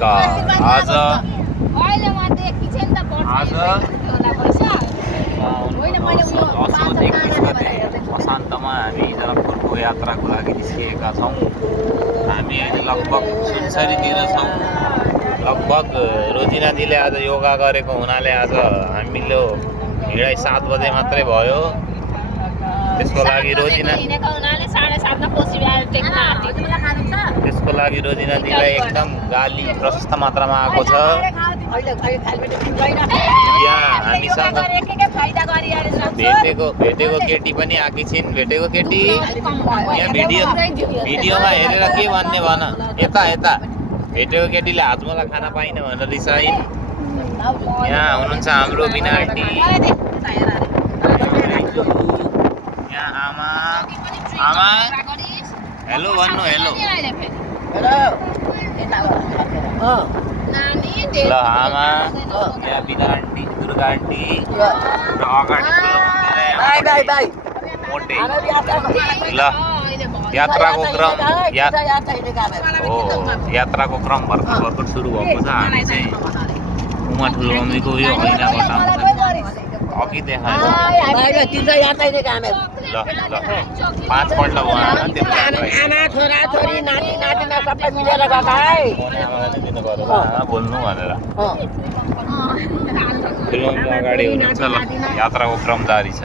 नमस्कार। आज असोज 21 गते वसन्तमा हामी जनकपुरको यात्राको लागि निस्किएका छौँ। हामी अहिले लगभग सुनसरीतिर छौँ। लगभग रोजिनाजीले आज योगा गरेको हुनाले आज हामीले हिँडाइ 7 बजे मात्रै भयो। त्यसको लागि रोजिनाजीलाई एकदम गाली प्रशस्त मात्रामा आएको छ। यहाँ हामीसँग भेटेको केटी पनि आएकी छिन्। भेटेको केटी यहाँ भिडियोमा हेरेर के भन्ने भन। यता भेटेको केटीले हाजमोला खान पाइनँ भनेर रिसाइन्। यहाँ हुनुहुन्छ हाम्रो बिना आन्टी। यहाँ आमा हेलो भन्नु। हेलो ल आमा, यहाँ बिना आन्टी, दुर्गा आन्टी र अगाडि मोटे। ल यात्राको क्रम भर्खर सुरु भएको छ। हामी चाहिँ उमा ठुलो मम्मीको यो ऐनाबाट अघि देखायो। ल 5 पल्ट उहाँ बोल्नु भनेर ठुलो मम्मी अगाडि हुनुहुन्छ। ल यात्राको क्रम जारी छ।